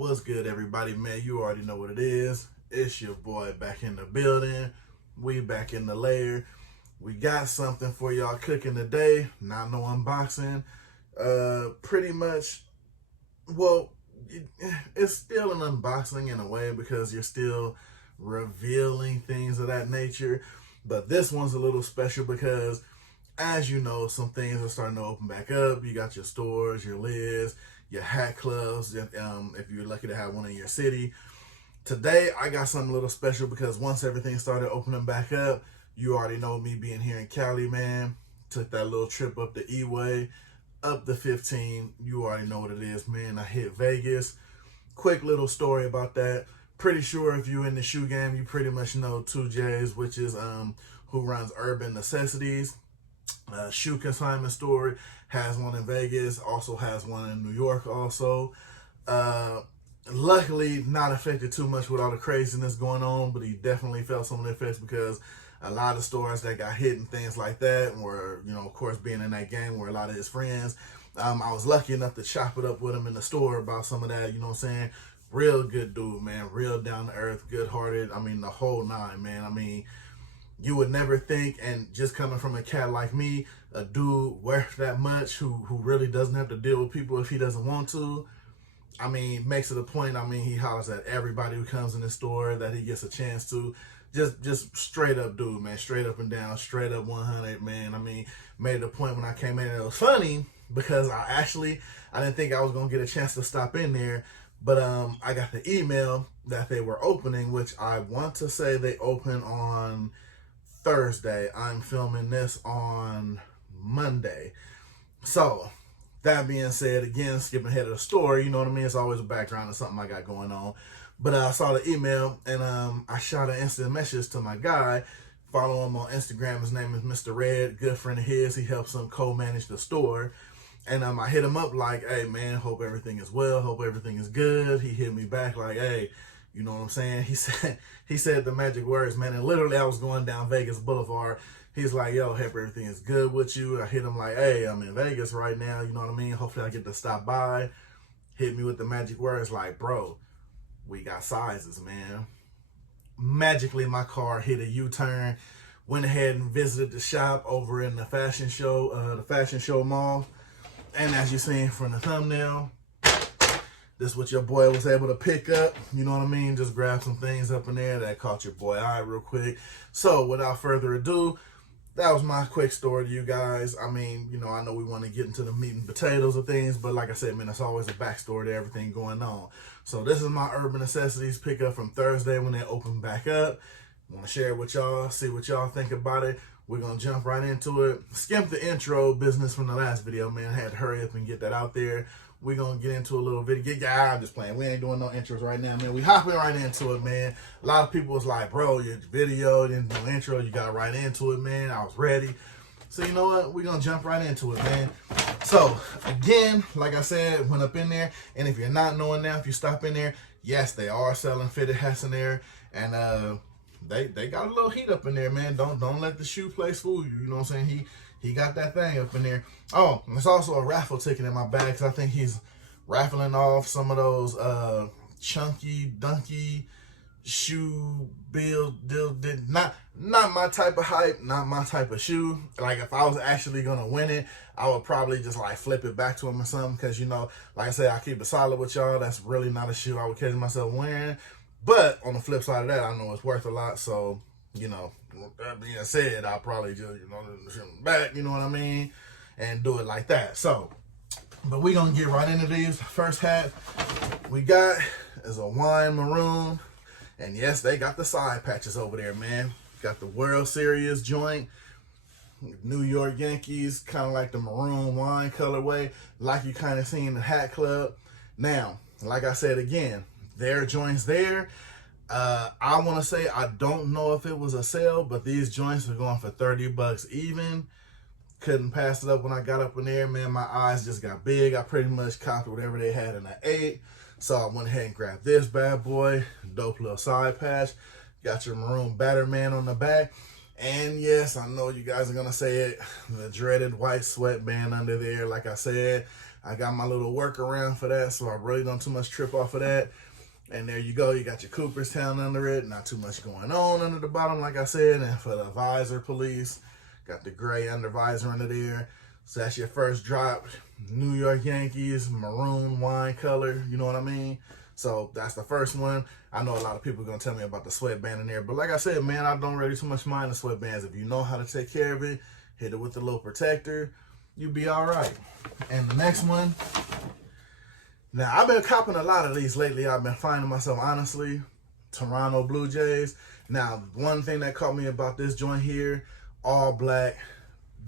What's good, everybody, man? You already know what it is. It's your boy back in the building. We back in the lair. We got something for y'all cooking today. Not no unboxing. Pretty much, well, it's still an unboxing in a way because you're still revealing things of that nature. But this one's a little special because, as you know, some things are starting to open back up. You got your stores, your lids, your hat clubs, if you're lucky to have one in your city. Today, I got something a little special because once everything started opening back up, you already know me being here in Cali, man. Took that little trip up the E-Way, up the 15. You already know what it is, man. I hit Vegas. Quick little story about that. Pretty sure if you're in the shoe game, you pretty much know 2J's, which is who runs Urban Necessities. Shoe consignment store, has one in Vegas, also has one in New York also. Luckily not affected too much with all the craziness going on, but he definitely felt some of the effects because a lot of stores that got hit and things like that were, of course, being in that game were a lot of his friends. I was lucky enough to chop it up with him in the store about some of that, you know what I'm saying? Real good dude, man. Real down to earth, good hearted. I mean, the whole nine, man. I mean, you would never think, and just coming from a cat like me, a dude worth that much who really doesn't have to deal with people if he doesn't want to. I mean, makes it a point. I mean, he hollers at everybody who comes in the store that he gets a chance to. Just straight up dude, man. Straight up and down, straight up 100, man. I mean, made it a point when I came in. It was funny because I didn't think I was going to get a chance to stop in there. But I got the email that they were opening, which I want to say they open on Thursday. I'm filming this on Monday. So, that being said, again, skipping ahead of the story, you know what I mean? It's always a background of something I got going on. But I saw the email, and I shot an instant message to my guy. Follow him on Instagram. His name is Mr. Red, good friend of his. He helps him co-manage the store. And I hit him up like, hey, man, hope everything is well. Hope everything is good. He hit me back like, hey, you know what I'm saying? He said the magic words, man. And literally, I was going down Vegas Boulevard. He's like, yo, hope everything is good with you. I hit him like, hey, I'm in Vegas right now. You know what I mean? Hopefully, I get to stop by. Hit me with the magic words like, bro, we got sizes, man. Magically, my car hit a U-turn. Went ahead and visited the shop over in the fashion show mall. And as you seen from the thumbnail, this is what your boy was able to pick up. You know what I mean? Just grab some things up in there that caught your boy eye real quick. So without further ado, that was my quick story to you guys. I mean, I know we want to get into the meat and potatoes of things, but like I said, man, it's always a backstory to everything going on. So this is my Urban Necessities pickup from Thursday when they open back up. I want to share it with y'all, see what y'all think about it. We're going to jump right into it. Skimp the intro business from the last video, man. I had to hurry up and get that out there. We're going to get into a little video. I'm just playing. We ain't doing no intros right now, man. We hopping right into it, man. A lot of people was like, bro, your video didn't do intro. You got right into it, man. I was ready. So you know what? We're going to jump right into it, man. So, again, like I said, went up in there. And if you're not knowing now, if you stop in there, yes, they are selling fitted hats in there. And they got a little heat up in there, man. Don't let the shoe place fool you. You know what I'm saying? He got that thing up in there. Oh, there's also a raffle ticket in my bag because I think he's raffling off some of those chunky, dunky shoe not my type of hype, not my type of shoe. Like if I was actually gonna win it, I would probably just like flip it back to him or something because like I said, I keep it solid with y'all. That's really not a shoe I would catch myself wearing. But on the flip side of that, I know it's worth a lot. So, with that being said, I'll probably just, ship them back, you know what I mean? And do it like that. So, but we're going to get right into these. First hat we got is a wine maroon. And yes, they got the side patches over there, man. Got the World Series joint. New York Yankees, kind of like the maroon wine colorway, like you kind of seen in the Hat Club. Now, like I said again, their joints there. I want to say, I don't know if it was a sale, but these joints are going for $30 even. Couldn't pass it up when I got up in there, man. My eyes just got big. I pretty much copied whatever they had in the 8. So I went ahead and grabbed this bad boy. Dope little side patch. Got your maroon Batterman on the back. And yes, I know you guys are going to say it. The dreaded white sweatband under there. Like I said, I got my little workaround for that, so I really don't too much trip off of that. And there you go. You got your Cooperstown under it. Not too much going on under the bottom, like I said. And for the visor police, got the gray under visor under there. So that's your first drop. New York Yankees, maroon wine color. You know what I mean? So that's the first one. I know a lot of people are going to tell me about the sweatband in there. But like I said, man, I don't really too much mind the sweatbands. If you know how to take care of it, hit it with the little protector, you'll be all right. And the next one. Now, I've been copping a lot of these lately. I've been finding myself, honestly, Toronto Blue Jays. Now, one thing that caught me about this joint here, all black,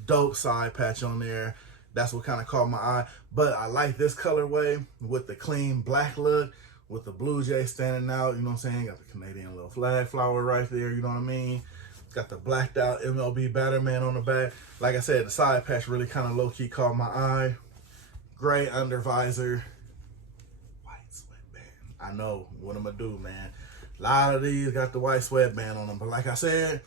dope side patch on there. That's what kind of caught my eye. But I like this colorway with the clean black look, with the Blue Jay standing out, you know what I'm saying? Got the Canadian little flag flower right there, you know what I mean? Got the blacked out MLB Batterman on the back. Like I said, the side patch really kind of low-key caught my eye. Gray under visor. I know what I'm going to do, man. A lot of these got the white sweatband on them. But like I said,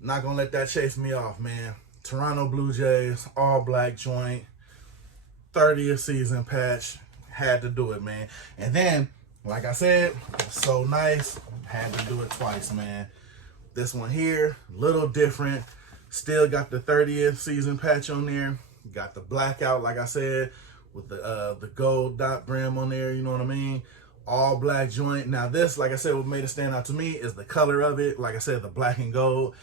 not going to let that chase me off, man. Toronto Blue Jays, all black joint, 30th season patch. Had to do it, man. And then, like I said, so nice. Had to do it twice, man. This one here, little different. Still got the 30th season patch on there. Got the blackout, like I said, with the gold dot brim on there, you know what I mean? All black joint. Now this, like I said, what made it stand out to me is the color of it. Like I said, the black and gold.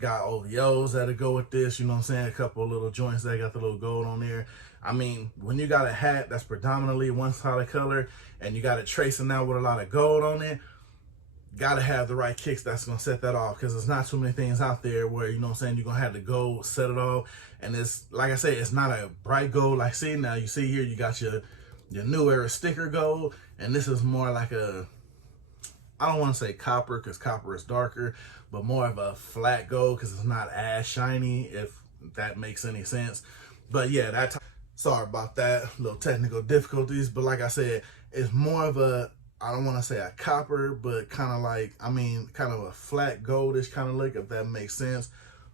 Got OVOs that'll go with this, you know what I'm saying? A couple of little joints that got the little gold on there. I mean, when you got a hat that's predominantly one solid color and you got it tracing out with a lot of gold on it, gotta have the right kicks that's gonna set that off, because there's not too many things out there where, you know what I'm saying, you're gonna have the gold set it off. And it's, like I said, it's not a bright gold. Like, see, now you see here, you got your new era sticker gold, and this is more like a, I don't want to say copper because copper is darker, but more of a flat gold because it's not as shiny, if that makes any sense. But yeah, sorry about that, little technical difficulties, but like I said, it's more of a, I don't want to say a copper, but kind of like, I mean, kind of a flat goldish kind of look, if that makes sense.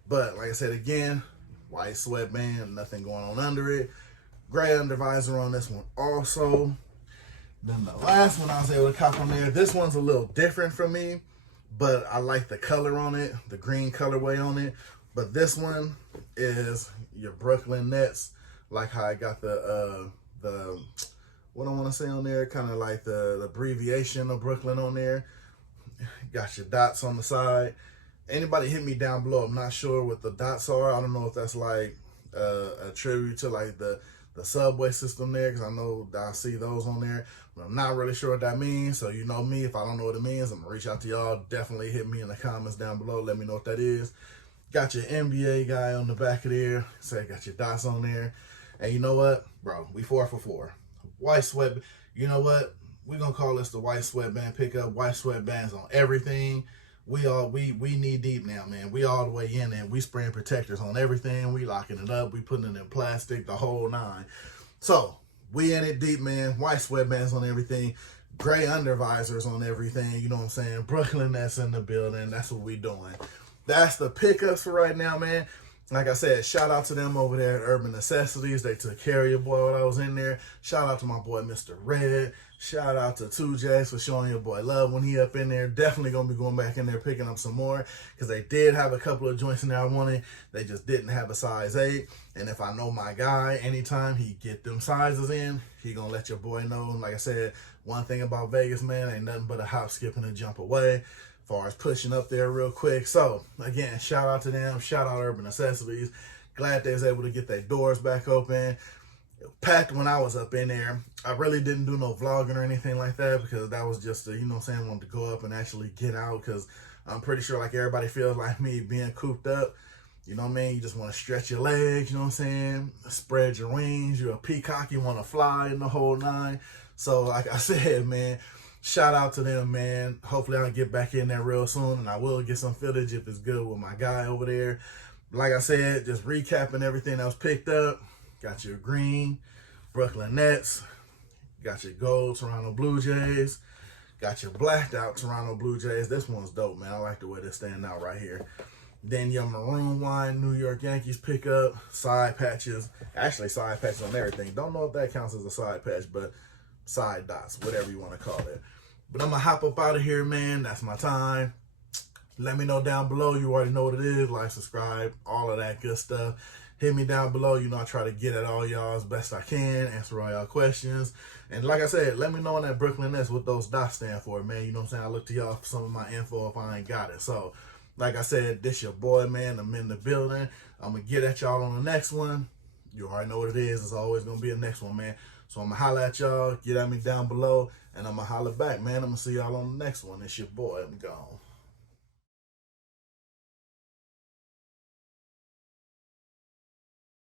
But like I said, again, white sweatband, nothing going on under it. Gray under visor on this one also. Then the last one I was able to cop on there. This one's a little different from me, but I like the color on it, the green colorway on it. But this one is your Brooklyn Nets, like how I got the what I want to say on there, kind of like the abbreviation of Brooklyn on there. Got your dots on the side. Anybody hit me down below. I'm not sure what the dots are. I don't know if that's like a tribute to like the subway system there, because I know I see those on there, but I'm not really sure what that means. So you know me, if I don't know what it means, I'm gonna reach out to y'all. Definitely hit me in the comments down below. Let me know what that is. Got your NBA guy on the back of there. Say got your dots on there. And you know what, bro? We 4 for 4. White sweat. You know what? We're gonna call this the white sweatband pickup. White sweatbands on everything. We knee deep now, man. We all the way in there. We spraying protectors on everything. We locking it up. We putting it in plastic, the whole nine. So we in it deep, man. White sweatbands on everything. Gray under visors on everything. You know what I'm saying? Brooklyn Nets in the building. That's what we doing. That's the pickups for right now, man. Like I said, shout out to them over there at Urban Necessities. They took care of your boy while I was in there. Shout out to my boy, Mr. Red. Shout out to 2Js for showing your boy love when he up in there. Definitely going to be going back in there picking up some more, because they did have a couple of joints in there I wanted. They just didn't have a size 8. And if I know my guy, anytime he get them sizes in, he going to let your boy know. And like I said, one thing about Vegas, man, ain't nothing but a hop, skip, and a jump away as far as pushing up there real quick. So, again, shout out to them. Shout out Urban Necessities. Glad they was able to get their doors back open. Packed when I was up in there. I really didn't do no vlogging or anything like that, because that was just, you know what I'm saying, wanted to go up and actually get out, because I'm pretty sure like everybody feels like me being cooped up. You know what I mean? You just want to stretch your legs, you know what I'm saying? Spread your wings. You're a peacock. You want to fly in the whole nine. So like I said, man, shout out to them, man. Hopefully I'll get back in there real soon, and I will get some footage if it's good with my guy over there. Like I said, just recapping everything that was picked up. Got your green Brooklyn Nets. Got your gold Toronto Blue Jays. Got your blacked out Toronto Blue Jays. This one's dope, man. I like the way they stand out right here. Then your maroon wine, New York Yankees pickup, side patches. Actually, side patches on everything. Don't know if that counts as a side patch, but side dots, whatever you want to call it. But I'm going to hop up out of here, man. That's my time. Let me know down below. You already know what it is. Like, subscribe, all of that good stuff. Hit me down below. You know, I try to get at all y'all as best I can, answer all y'all questions. And like I said, let me know in that Brooklyn S what those dots stand for, man. You know what I'm saying? I look to y'all for some of my info if I ain't got it. So, like I said, this your boy, man. I'm in the building. I'm going to get at y'all on the next one. You already know what it is. It's always going to be a next one, man. So I'm going to holler at y'all. Get at me down below. And I'm going to holler back, man. I'm going to see y'all on the next one. It's your boy. I'm gone.